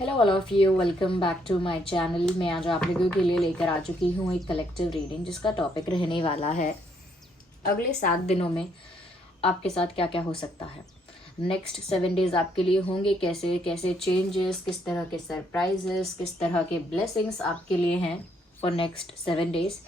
Hello all of you, welcome back to my channel. मैं आज आप लोगों के लिए लेकर आ चुकी हूँ एक कलेक्टिव रीडिंग जिसका टॉपिक रहने वाला है अगले 7 दिनों में आपके साथ क्या क्या हो सकता है। नेक्स्ट 7 डेज आपके लिए होंगे कैसे कैसे चेंजेस, किस तरह के सरप्राइजेस, किस तरह के ब्लेसिंग्स आपके लिए हैं for next 7 days.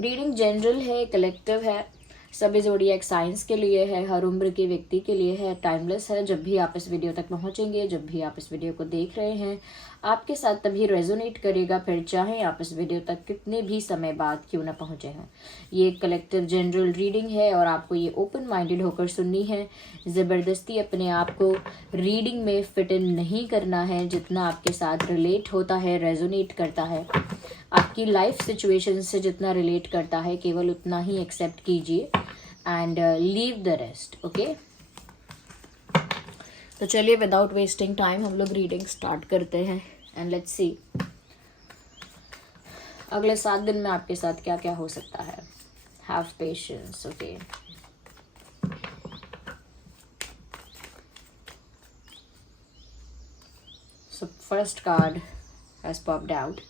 Reading general है, कलेक्टिव है, सभी ज़ोडिएक साइंस के लिए है, हर उम्र के व्यक्ति के लिए है, टाइमलेस है। जब भी आप इस वीडियो तक पहुंचेंगे, जब भी आप इस वीडियो को देख रहे हैं, आपके साथ तभी रेजोनेट करेगा, फिर चाहे आप इस वीडियो तक कितने भी समय बाद क्यों ना पहुंचे हों। ये एक कलेक्टिव जनरल रीडिंग है और आपको ये ओपन माइंडेड होकर सुननी है। ज़बरदस्ती अपने आप को रीडिंग में फिट इन नहीं करना है। जितना आपके साथ रिलेट होता है, रेजोनेट करता है, आपकी लाइफ सिचुएशन से जितना रिलेट करता है, केवल उतना ही एक्सेप्ट कीजिए and leave the rest. Okay, तो चलिए विदाउट वेस्टिंग टाइम हम लोग रीडिंग स्टार्ट करते हैं एंड लेट्स सी अगले 7 दिन में आपके साथ क्या क्या हो सकता है। Have patience. Okay, so first card has popped out,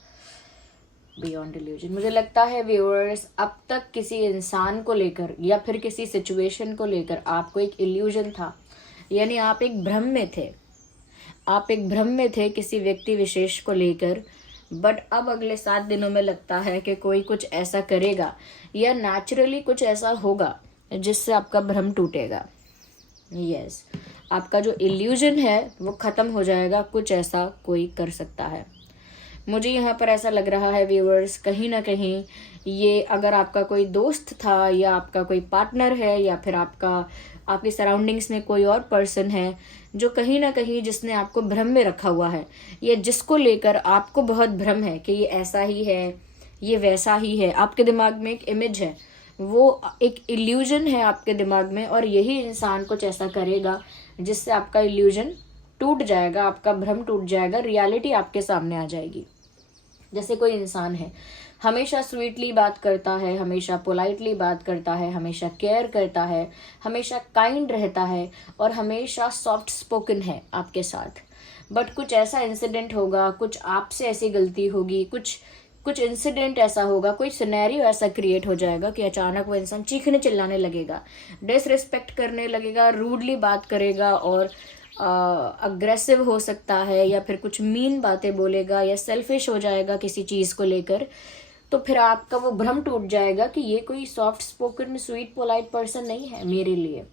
beyond illusion. मुझे लगता है व्यूअर्स, अब तक किसी इंसान को लेकर या फिर किसी सिचुएशन को लेकर आपको एक इल्यूजन था, यानी आप एक भ्रम में थे। आप एक भ्रम में थे किसी व्यक्ति विशेष को लेकर, बट अब अगले 7 दिनों में लगता है कि कोई कुछ ऐसा करेगा या नेचुरली कुछ ऐसा होगा जिससे आपका भ्रम टूटेगा। यस, आपका जो इल्यूजन है वो ख़त्म हो जाएगा। कुछ ऐसा कोई कर सकता है। मुझे यहाँ पर ऐसा लग रहा है व्यूअर्स, कहीं ना कहीं ये अगर आपका कोई दोस्त था या आपका कोई पार्टनर है या फिर आपकी सराउंडिंग्स में कोई और पर्सन है जो कहीं ना कहीं जिसने आपको भ्रम में रखा हुआ है या जिसको लेकर आपको बहुत भ्रम है कि ये ऐसा ही है, ये वैसा ही है। आपके दिमाग में एक इमेज है, वो एक इल्यूजन है आपके दिमाग में, और यही इंसान कुछ ऐसा करेगा जिससे आपका इल्यूजन टूट जाएगा, आपका भ्रम टूट जाएगा, रियलिटी आपके सामने आ जाएगी। जैसे कोई इंसान है, हमेशा स्वीटली बात करता है, हमेशा पोलाइटली बात करता है, हमेशा केयर करता है, हमेशा काइंड रहता है और हमेशा सॉफ्ट स्पोकन है आपके साथ। बट कुछ ऐसा इंसिडेंट होगा, कुछ आपसे ऐसी गलती होगी, कुछ इंसिडेंट ऐसा होगा, कोई सिनेरियो ऐसा क्रिएट हो जाएगा कि अचानक वो इंसान चीखने चिल्लाने लगेगा, डिसरिस्पेक्ट करने लगेगा, रूडली बात करेगा और अग्रेसिव हो सकता है या फिर कुछ मीन बातें बोलेगा या सेल्फिश हो जाएगा किसी चीज़ को लेकर। तो फिर आपका वो भ्रम टूट जाएगा कि ये कोई soft spoken sweet polite person नहीं है मेरे लिए।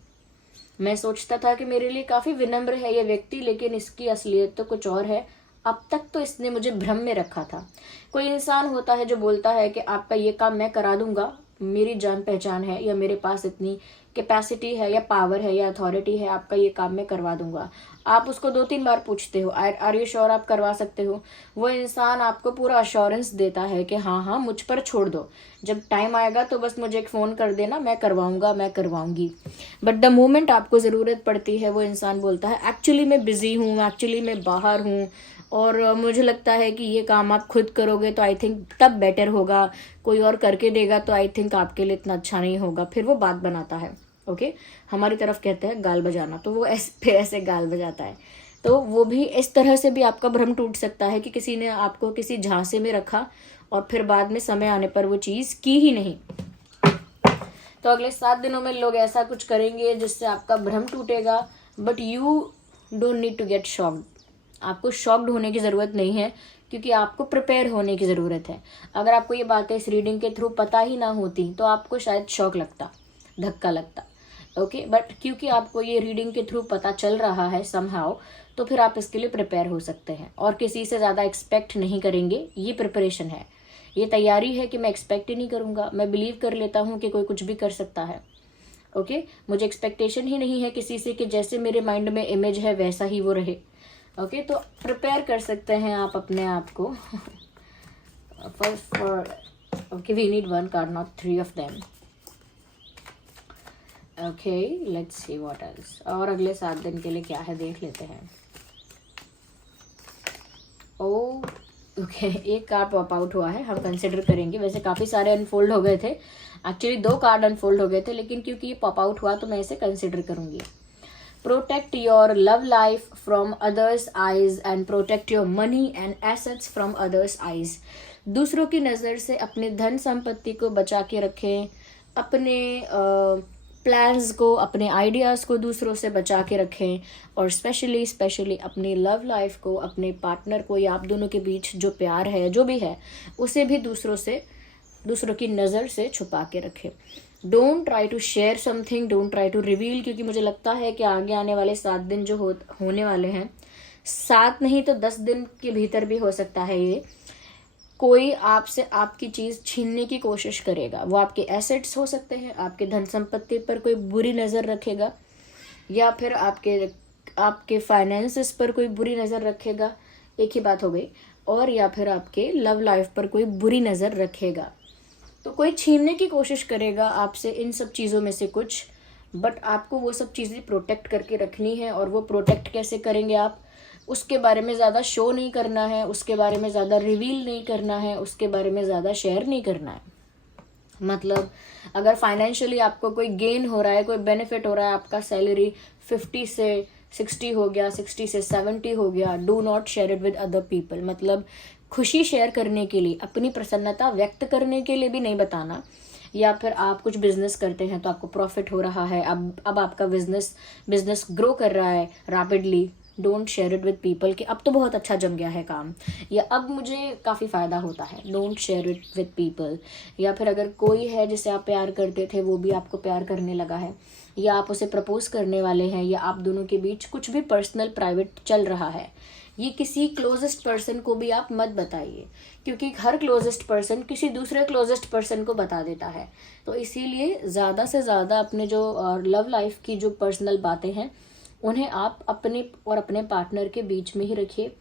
मैं सोचता था कि मेरे लिए काफ़ी विनम्र है ये व्यक्ति, लेकिन इसकी असलियत तो कुछ और है। अब तक तो इसने मुझे भ्रम में रखा था। कोई इंसान होता है जो बोलता है कि आपका ये काम मैं करा दूंगा, मेरी जान पहचान है या मेरे पास इतनी कैपेसिटी है या पावर है या अथॉरिटी है, आपका ये काम मैं करवा दूंगा। आप उसको 2-3 बार पूछते हो, आर यू श्योर आप करवा सकते हो। वो इंसान आपको पूरा अश्योरेंस देता है कि हाँ हाँ मुझ पर छोड़ दो, जब टाइम आएगा तो बस मुझे एक फ़ोन कर देना, मैं करवाऊंगा, मैं करवाऊंगी। बट द मोमेंट आपको ज़रूरत पड़ती है वो इंसान बोलता है एक्चुअली मैं बिज़ी हूँ, एक्चुअली मैं बाहर हूँ और मुझे लगता है कि ये काम आप खुद करोगे तो आई थिंक तब बेटर होगा, कोई और करके देगा तो आई थिंक आपके लिए इतना अच्छा नहीं होगा। फिर वो बात बनाता है। ओके, हमारी तरफ कहते हैं गाल बजाना, तो वो ऐसे गाल बजाता है। तो वो भी इस तरह से भी आपका भ्रम टूट सकता है कि किसी ने आपको किसी झांसे में रखा और फिर बाद में समय आने पर वो चीज़ की ही नहीं। तो अगले 7 दिनों में लोग ऐसा कुछ करेंगे जिससे आपका भ्रम टूटेगा, but you don't need to get shocked. आपको शॉक्ड होने की ज़रूरत नहीं है, क्योंकि आपको प्रिपेयर होने की ज़रूरत है। अगर आपको ये बातें इस रीडिंग के थ्रू पता ही ना होती तो आपको शायद शॉक लगता, धक्का लगता। ओके, बट क्योंकि आपको ये रीडिंग के थ्रू पता चल रहा है समहाउ, तो फिर आप इसके लिए प्रिपेयर हो सकते हैं और किसी से ज़्यादा एक्सपेक्ट नहीं करेंगे। ये प्रिपरेशन है, ये तैयारी है कि मैं एक्सपेक्ट ही नहीं करूँगा। मैं बिलीव कर लेता हूँ कि कोई कुछ भी कर सकता है। ओके, मुझे एक्सपेक्टेशन ही नहीं है किसी से कि जैसे मेरे माइंड में इमेज है वैसा ही वो रहे। ओके, तो प्रिपेयर कर सकते हैं आप अपने आप को। First for okay, we need 1 card, not 3 of them. Okay, let's see what else. और अगले 7 दिन के लिए क्या है देख लेते हैं। ओके, एक कार्ड पॉप आउट हुआ है, हम कंसिडर करेंगे। वैसे काफ़ी सारे अनफोल्ड हो गए थे, एक्चुअली 2 कार्ड अनफोल्ड हो गए थे, लेकिन क्योंकि ये पॉप आउट हुआ तो मैं इसे कंसिडर करूँगी। Protect your love life from others eyes and protect your money and assets from others eyes. दूसरों की नज़र से अपने धन संपत्ति को बचा के रखें, अपने प्लान्स को, अपने आइडियाज़ को दूसरों से बचा के रखें, और स्पेशली अपनी लव लाइफ को, अपने पार्टनर को या आप दोनों के बीच जो प्यार है, जो भी है, उसे भी दूसरों की नज़र से छुपा के रखें। Don't try to share something, don't try to reveal, क्योंकि मुझे लगता है कि आगे आने वाले 7 दिन जो होने वाले हैं, 7 नहीं तो 10 दिन के भीतर भी हो सकता है ये, कोई आपसे आपकी चीज़ छीनने की कोशिश करेगा। वो आपके एसेट्स हो सकते हैं, आपके धन संपत्ति पर कोई बुरी नज़र रखेगा, या फिर आपके फाइनेंसेस पर कोई बुरी नज़र रखेगा, एक ही बात हो गई, और या फिर आपके लव लाइफ पर कोई बुरी नज़र रखेगा। तो कोई छीनने की कोशिश करेगा आपसे इन सब चीज़ों में से कुछ, बट आपको वो सब चीज़ें प्रोटेक्ट करके रखनी है। और वो प्रोटेक्ट कैसे करेंगे आप, उसके बारे में ज़्यादा शो नहीं करना है, उसके बारे में ज़्यादा रिवील नहीं करना है, उसके बारे में ज़्यादा शेयर नहीं करना है। मतलब अगर फाइनेंशियली आपको कोई गेन हो रहा है, कोई बेनिफिट हो रहा है, आपका सैलरी 50 से 60 हो गया, 60 से 70 हो गया, do not share it with other people. मतलब खुशी शेयर करने के लिए, अपनी प्रसन्नता व्यक्त करने के लिए भी नहीं बताना। या फिर आप कुछ बिजनेस करते हैं तो आपको प्रॉफिट हो रहा है, अब आपका बिजनेस ग्रो कर रहा है rapidly, don't share it with people कि अब तो बहुत अच्छा जम गया है काम, या अब मुझे काफ़ी फ़ायदा होता है, don't share it with people. या फिर अगर कोई है जिसे आप प्यार करते थे, वो भी आपको प्यार करने लगा है, या आप उसे प्रपोज करने वाले हैं, या आप दोनों के बीच कुछ भी पर्सनल प्राइवेट चल रहा है, ये किसी क्लोजेस्ट पर्सन को भी आप मत बताइए, क्योंकि हर क्लोजेस्ट पर्सन किसी दूसरे क्लोजेस्ट पर्सन को बता देता है। तो इसीलिए ज़्यादा से ज़्यादा अपने जो लव लाइफ की जो पर्सनल बातें हैं, उन्हें आप अपने और अपने पार्टनर के बीच में ही रखिए।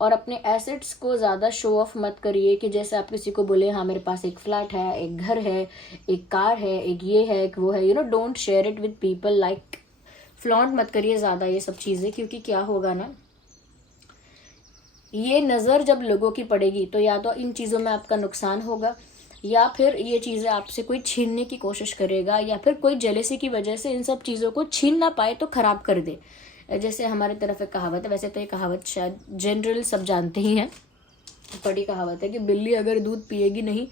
और अपने एसेट्स को ज़्यादा शो ऑफ मत करिए कि जैसे आप किसी को बोले हाँ मेरे पास एक फ्लैट है, एक घर है, एक कार है, एक ये है, एक वो है, don't share it with people, like flaunt मत करिए ज़्यादा ये सब चीज़ें, क्योंकि क्या होगा ना, ये नज़र जब लोगों की पड़ेगी तो या तो इन चीज़ों में आपका नुकसान होगा, या फिर ये चीज़ें आपसे कोई छीनने की कोशिश करेगा, या फिर कोई जेलेसी की वजह से इन सब चीज़ों को छीन ना पाए तो ख़राब कर दे। जैसे हमारे तरफ एक कहावत है, वैसे तो ये कहावत शायद जनरल सब जानते ही हैं, बड़ी कहावत है कि बिल्ली अगर दूध पिएगी नहीं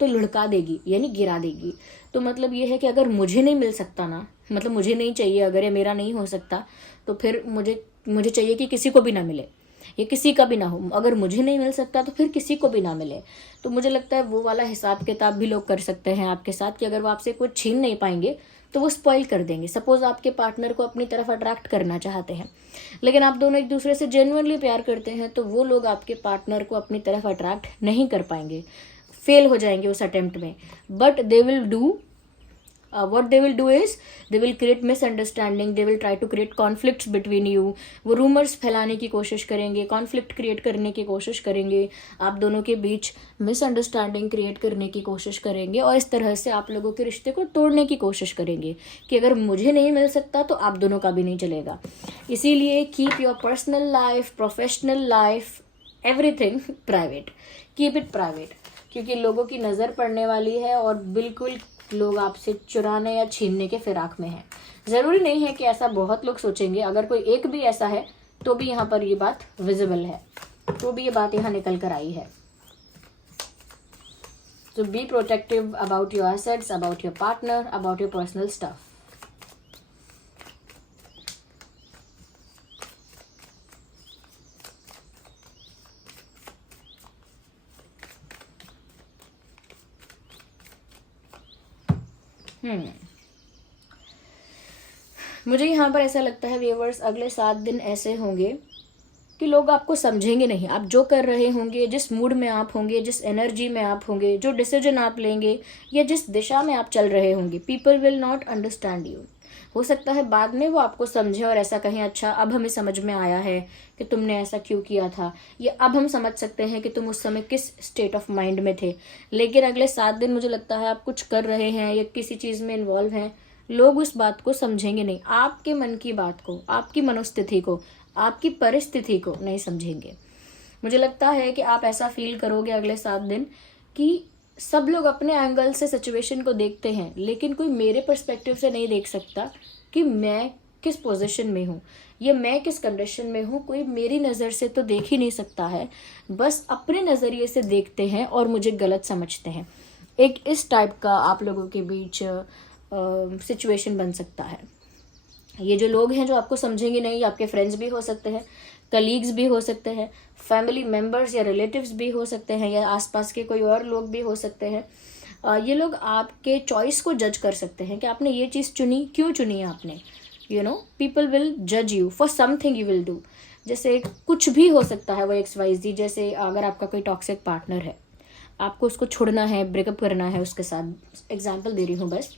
तो लुढ़का देगी, यानी गिरा देगी। तो मतलब ये है कि अगर मुझे नहीं मिल सकता ना, मतलब मुझे नहीं चाहिए, अगर ये मेरा नहीं हो सकता तो फिर मुझे चाहिए कि किसी को भी ना मिले, ये किसी का भी ना हो। अगर मुझे नहीं मिल सकता तो फिर किसी को भी ना मिले। तो मुझे लगता है वो वाला हिसाब किताब भी लोग कर सकते हैं आपके साथ, कि अगर वो आपसे कुछ छीन नहीं पाएंगे तो वो स्पॉइल कर देंगे। सपोज आपके पार्टनर को अपनी तरफ अट्रैक्ट करना चाहते हैं, लेकिन आप दोनों एक दूसरे से जेन्युइनली प्यार करते हैं, तो वो लोग आपके पार्टनर को अपनी तरफ अट्रैक्ट नहीं कर पाएंगे, फेल हो जाएंगे उस अटेम्प्ट में। But they will do what they will do is they will create misunderstanding, they will try to create conflicts between you। वो रूमर्स फैलाने की कोशिश करेंगे, कॉन्फ्लिक्ट क्रिएट करने की कोशिश करेंगे, आप दोनों के बीच मिसअंडरस्टैंडिंग क्रिएट करने की कोशिश करेंगे, और इस तरह से आप लोगों के रिश्ते को तोड़ने की कोशिश करेंगे कि अगर मुझे नहीं मिल सकता तो आप दोनों का भी नहीं चलेगा। इसीलिए keep your personal life, professional life, everything private, keep it private, क्योंकि लोगों की नज़र पड़ने वाली है और बिल्कुल लोग आपसे चुराने या छीनने के फिराक में हैं। ज़रूरी नहीं है कि ऐसा बहुत लोग सोचेंगे, अगर कोई एक भी ऐसा है तो भी यहाँ पर ये बात विजिबल है, तो भी ये बात यहाँ निकल कर आई है। तो be protective about your assets, about your partner, about your personal stuff. मुझे यहाँ पर ऐसा लगता है व्यूअर्स, अगले 7 दिन ऐसे होंगे कि लोग आपको समझेंगे नहीं। आप जो कर रहे होंगे, जिस मूड में आप होंगे, जिस एनर्जी में आप होंगे, जो डिसीजन आप लेंगे, या जिस दिशा में आप चल रहे होंगे, people will not understand you. हो सकता है बाद में वो आपको समझें और ऐसा कहें, अच्छा अब हमें समझ में आया है कि तुमने ऐसा क्यों किया था, या अब हम समझ सकते हैं कि तुम उस समय किस स्टेट ऑफ माइंड में थे। लेकिन अगले 7 दिन मुझे लगता है आप कुछ कर रहे हैं या किसी चीज़ में इन्वॉल्व हैं, लोग उस बात को समझेंगे नहीं, आपके मन की बात को, आपकी मनोस्थिति को, आपकी परिस्थिति को नहीं समझेंगे। मुझे लगता है कि आप ऐसा फील करोगे अगले 7 दिन कि सब लोग अपने एंगल से सिचुएशन को देखते हैं, लेकिन कोई मेरे पर्सपेक्टिव से नहीं देख सकता कि मैं किस पोजीशन में हूँ या मैं किस कंडीशन में हूँ, कोई मेरी नज़र से तो देख ही नहीं सकता है, बस अपने नज़रिए से देखते हैं और मुझे गलत समझते हैं। एक इस टाइप का आप लोगों के बीच सिचुएशन बन सकता है। ये जो लोग हैं जो आपको समझेंगे नहीं, आपके फ्रेंड्स भी हो सकते हैं, कलीग्स भी हो सकते हैं, फैमिली मेम्बर्स या रिलेटिव्स भी हो सकते हैं, या आसपास के कोई और लोग भी हो सकते हैं। ये लोग आपके चॉइस को जज कर सकते हैं कि आपने ये चीज़ चुनी, क्यों चुनी है आपने। पीपल विल जज you for something you will do. जैसे कुछ भी हो सकता है वो XYZ। जैसे अगर आपका कोई टॉक्सिक पार्टनर है, आपको उसको छोड़ना है, ब्रेकअप करना है उसके साथ, एग्जाम्पल दे रही हूँ बस,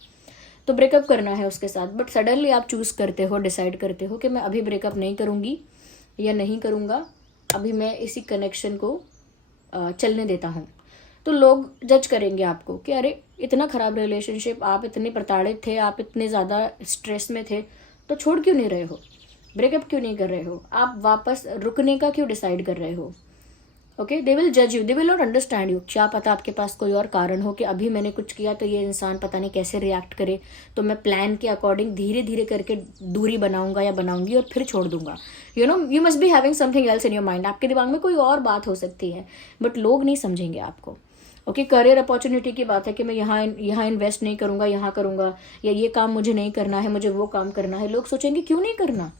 तो ब्रेकअप करना है उसके साथ, बट सडनली आप चूज़ करते हो, डिसाइड करते हो कि मैं अभी ब्रेकअप नहीं करूँगी या नहीं करूँगा, अभी मैं इसी कनेक्शन को चलने देता हूँ। तो लोग जज करेंगे आपको कि अरे इतना ख़राब रिलेशनशिप, आप इतने प्रताड़ित थे, आप इतने ज़्यादा स्ट्रेस में थे, तो छोड़ क्यों नहीं रहे हो, ब्रेकअप क्यों नहीं कर रहे हो, आप वापस रुकने का क्यों डिसाइड कर रहे हो। ओके, दे विल जज you, they will not understand you. क्या पता आपके पास कोई और कारण हो कि अभी मैंने कुछ किया तो ये इंसान पता नहीं कैसे रिएक्ट करे, तो मैं प्लान के अकॉर्डिंग धीरे धीरे करके दूरी बनाऊंगा या बनाऊंगी और फिर छोड़ दूंगा। You must be having something else in your mind. आपके दिमाग में कोई और बात हो सकती है, बट लोग नहीं समझेंगे आपको। ओके, करियर अपॉर्चुनिटी की बात है कि मैं यहाँ इन्वेस्ट नहीं करूंगा, यहाँ करूंगा, या ये काम मुझे नहीं करना है, मुझे वो काम करना है। लोग सोचेंगे क्यों नहीं करना,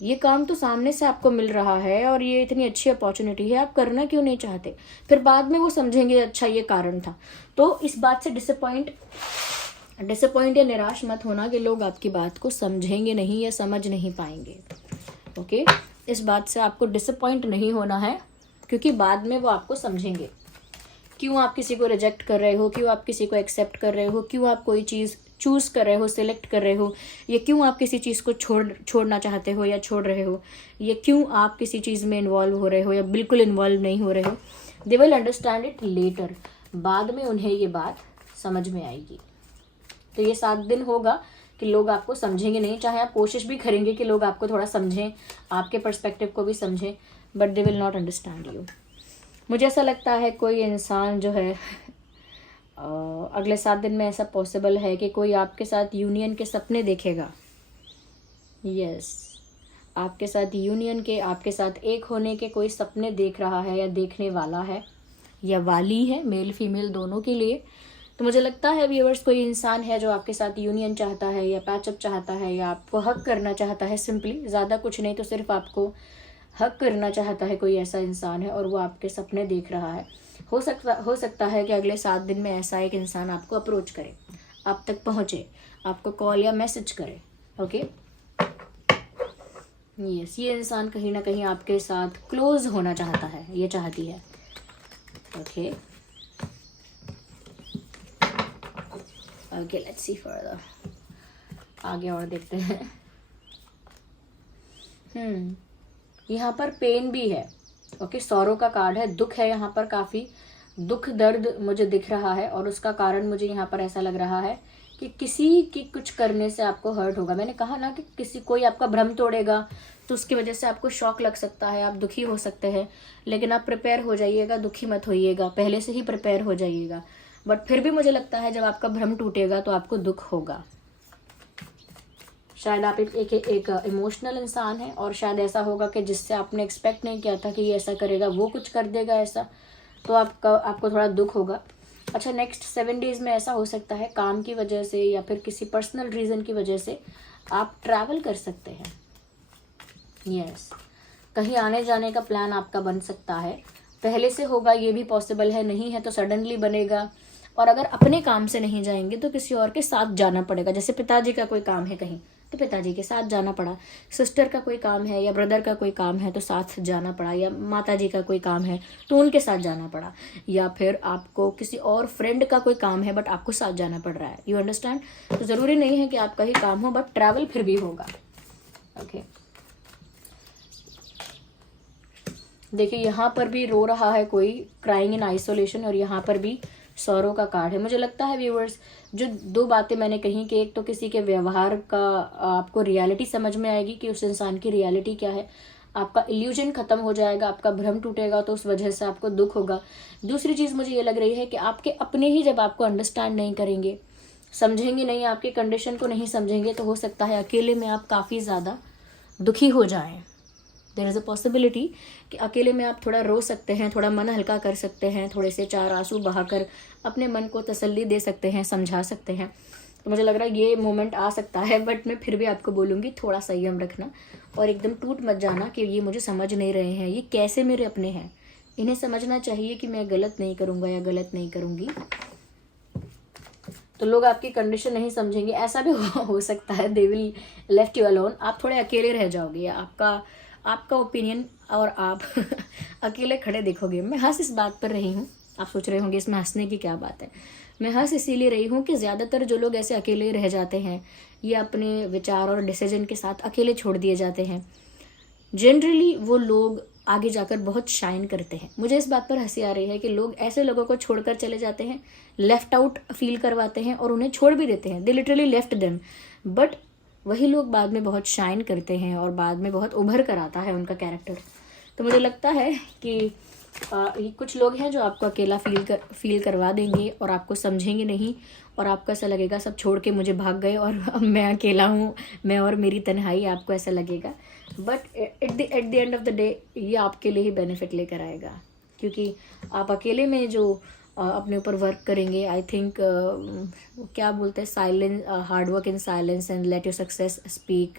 ये काम तो सामने से आपको मिल रहा है और ये इतनी अच्छी अपॉर्चुनिटी है, आप करना क्यों नहीं चाहते। फिर बाद में वो समझेंगे अच्छा ये कारण था। तो इस बात से डिसअपॉइंट या निराश मत होना कि लोग आपकी बात को समझेंगे नहीं या समझ नहीं पाएंगे। ओके, इस बात से आपको डिसअपॉइंट नहीं होना है, क्योंकि बाद में वो आपको समझेंगे। क्यों आप किसी को रिजेक्ट कर रहे हो, क्यों आप किसी को एक्सेप्ट कर रहे हो, क्यों आप कोई चीज़ चूज़ कर रहे हो, सिलेक्ट कर रहे हो, या क्यों आप किसी चीज़ को छोड़ना चाहते हो या छोड़ रहे हो, या क्यों आप किसी चीज़ में इन्वॉल्व हो रहे हो या बिल्कुल इन्वॉल्व नहीं हो रहे हो। They will understand it later, बाद में उन्हें ये बात समझ में आएगी। तो ये 7 दिन होगा कि लोग आपको समझेंगे नहीं, चाहे आप कोशिश भी करेंगे कि लोग आपको थोड़ा समझें, आपके पर्सपेक्टिव को भी समझें, but they will not understand you. मुझे ऐसा लगता है कोई इंसान जो है अगले 7 दिन में ऐसा पॉसिबल है कि कोई आपके साथ यूनियन के सपने देखेगा। यस, आपके साथ यूनियन के, आपके साथ एक होने के कोई सपने देख रहा है या देखने वाला है या वाली है, मेल फीमेल दोनों के लिए। तो मुझे लगता है व्यूअर्स, कोई इंसान है जो आपके साथ यूनियन चाहता है या पैचअप चाहता है या आपको हक करना चाहता है, सिंपली, ज़्यादा कुछ नहीं तो सिर्फ आपको हक करना चाहता है। कोई ऐसा इंसान है और वो आपके सपने देख रहा है। हो सकता है कि अगले 7 दिन में ऐसा एक इंसान आपको अप्रोच करे, आप तक पहुंचे, आपको कॉल या मैसेज करे। ओके, यस, ये इंसान कहीं ना कहीं आपके साथ क्लोज होना चाहता है, ये चाहती है। Okay, okay, let's C further, आगे और देखते हैं। यहाँ पर पेन भी है। ओके, सौरों का कार्ड है, दुख है, यहाँ पर काफ़ी दुख दर्द मुझे दिख रहा है, और उसका कारण मुझे यहाँ पर ऐसा लग रहा है कि किसी की कुछ करने से आपको हर्ट होगा। मैंने कहा ना कि कोई आपका भ्रम तोड़ेगा तो उसकी वजह से आपको शॉक लग सकता है, आप दुखी हो सकते हैं, लेकिन आप प्रिपेयर हो जाइएगा, दुखी मत होइएगा, पहले से ही प्रिपेयर हो जाइएगा। बट फिर भी मुझे लगता है जब आपका भ्रम टूटेगा तो आपको दुख होगा। शायद आप एक इमोशनल इंसान हैं, और शायद ऐसा होगा कि जिससे आपने एक्सपेक्ट नहीं किया था कि ये ऐसा करेगा, वो कुछ कर देगा ऐसा, तो आपको थोड़ा दुख होगा। अच्छा, नेक्स्ट 7 डेज में ऐसा हो सकता है काम की वजह से या फिर किसी पर्सनल रीज़न की वजह से आप ट्रैवल कर सकते हैं। यस, कहीं आने जाने का प्लान आपका बन सकता है, पहले से होगा, ये भी पॉसिबल है, नहीं है तो सडनली बनेगा। और अगर अपने काम से नहीं जाएंगे तो किसी और के साथ जाना पड़ेगा। जैसे पिताजी का कोई काम है कहीं तो पिताजी के साथ जाना पड़ा, सिस्टर का कोई काम है या ब्रदर का कोई काम है तो साथ जाना पड़ा, या माताजी का कोई काम है तो उनके साथ जाना पड़ा, या फिर आपको किसी और फ्रेंड का कोई काम है बट आपको साथ जाना पड़ रहा है। You understand? तो ज़रूरी नहीं है कि आपका ही काम हो, बट ट्रैवल फिर भी होगा। ओके, देखिए यहाँ पर भी रो रहा है कोई, क्राइंग इन आइसोलेशन, और यहाँ पर भी सौरों का कार्ड है। मुझे लगता है व्यूअर्स, जो 2 बातें मैंने कही कि एक तो किसी के व्यवहार का आपको रियलिटी समझ में आएगी कि उस इंसान की रियलिटी क्या है, आपका इल्यूजन खत्म हो जाएगा, आपका भ्रम टूटेगा, तो उस वजह से आपको दुख होगा। दूसरी चीज़ मुझे ये लग रही है कि आपके अपने ही जब आपको अंडरस्टैंड नहीं करेंगे समझेंगे नहीं, आपकी कंडीशन को नहीं समझेंगे, तो हो सकता है अकेले में आप काफ़ी ज़्यादा दुखी हो जाएं। देयर इज़ अ पॉसिबिलिटी कि अकेले में आप थोड़ा रो सकते हैं, थोड़ा मन हल्का कर सकते हैं, थोड़े से 4 आंसू बहाकर अपने मन को तसल्ली दे सकते हैं, समझा सकते हैं। तो मुझे लग रहा है ये मोमेंट आ सकता है, बट मैं फिर भी आपको बोलूँगी थोड़ा संयम रखना और एकदम टूट मत जाना कि ये मुझे समझ नहीं रहे हैं, ये कैसे मेरे अपने हैं। इन्हें समझना चाहिए कि मैं गलत नहीं करूँगा या गलत नहीं करूँगी। तो लोग आपकी कंडीशन नहीं समझेंगे, ऐसा भी हो सकता है they will left you alone, आप थोड़े अकेले रह जाओगे या आपका ओपिनियन और आप अकेले खड़े देखोगे। मैं हंस इस बात पर रही हूँ, आप सोच रहे होंगे इसमें हंसने की क्या बात है। मैं हंस इसीलिए रही हूँ कि ज़्यादातर जो लोग ऐसे अकेले रह जाते हैं या अपने विचार और डिसीजन के साथ अकेले छोड़ दिए जाते हैं, जनरली वो लोग आगे जाकर बहुत शाइन करते हैं। मुझे इस बात पर हंसी आ रही है कि लोग ऐसे लोगों को छोड़कर चले जाते हैं, लेफ्ट आउट फील करवाते हैं और उन्हें छोड़ भी देते हैं, they literally left them, but वही लोग बाद में बहुत शाइन करते हैं और बाद में बहुत उभर कर आता है उनका कैरेक्टर। तो मुझे लगता है कि ये कुछ लोग हैं जो आपको अकेला फील करवा देंगे और आपको समझेंगे नहीं और आपको ऐसा लगेगा सब छोड़ के मुझे भाग गए और अब मैं अकेला हूँ, मैं और मेरी तन्हाई, आपको ऐसा लगेगा। But at the end of the day ये आपके लिए ही बेनिफिट लेकर आएगा, क्योंकि आप अकेले में जो अपने ऊपर वर्क करेंगे, आई थिंक क्या बोलते हैं, silence, hard work in silence and let your success speak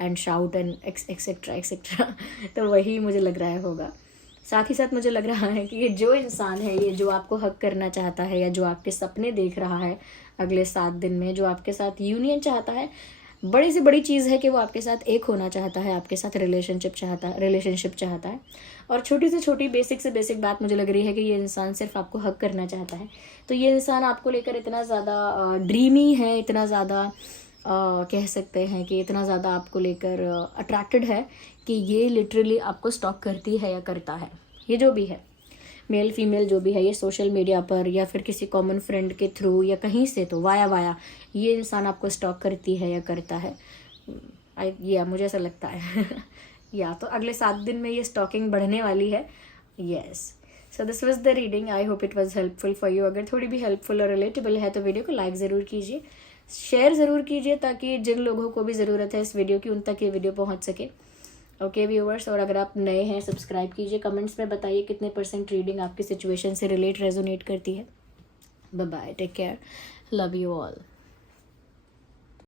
and shout and etcetera etcetera, तो वही मुझे लग रहा है होगा। साथ ही साथ मुझे लग रहा है कि ये जो इंसान है, ये जो आपको हक करना चाहता है या जो आपके सपने देख रहा है अगले 7 दिन में, जो आपके साथ यूनियन चाहता है, बड़ी से बड़ी चीज़ है कि वो आपके साथ एक होना चाहता है, आपके साथ रिलेशनशिप चाहता है। और छोटी से छोटी बेसिक से बेसिक बात मुझे लग रही है कि ये इंसान सिर्फ आपको हक करना चाहता है। तो ये इंसान आपको लेकर इतना ज़्यादा ड्रीमी है, इतना ज़्यादा कह सकते हैं कि इतना ज़्यादा आपको लेकर अट्रैक्टेड है कि ये लिटरली आपको स्टॉक करती है या करता है। ये जो भी है, मेल फीमेल जो भी है, ये सोशल मीडिया पर या फिर किसी कॉमन फ्रेंड के थ्रू या कहीं से, तो वाया ये इंसान आपको स्टॉक करती है या करता है। या मुझे ऐसा लगता है या तो अगले 7 दिन में ये स्टॉकिंग बढ़ने वाली है। Yes, so this was the reading, I hope it was helpful for you. अगर थोड़ी भी हेल्पफुल और रिलेटेबल है तो वीडियो को लाइक ज़रूर कीजिए, शेयर ज़रूर कीजिए, ताकि जिन लोगों को भी ज़रूरत है इस वीडियो की उन तक ये वीडियो पहुंच सके। ओके व्यूअर्स, और अगर आप नए हैं सब्सक्राइब कीजिए, कमेंट्स में बताइए कितने % रीडिंग आपकी सिचुएशन से रिलेट रेजोनेट करती है। Bye bye, take care, love you all.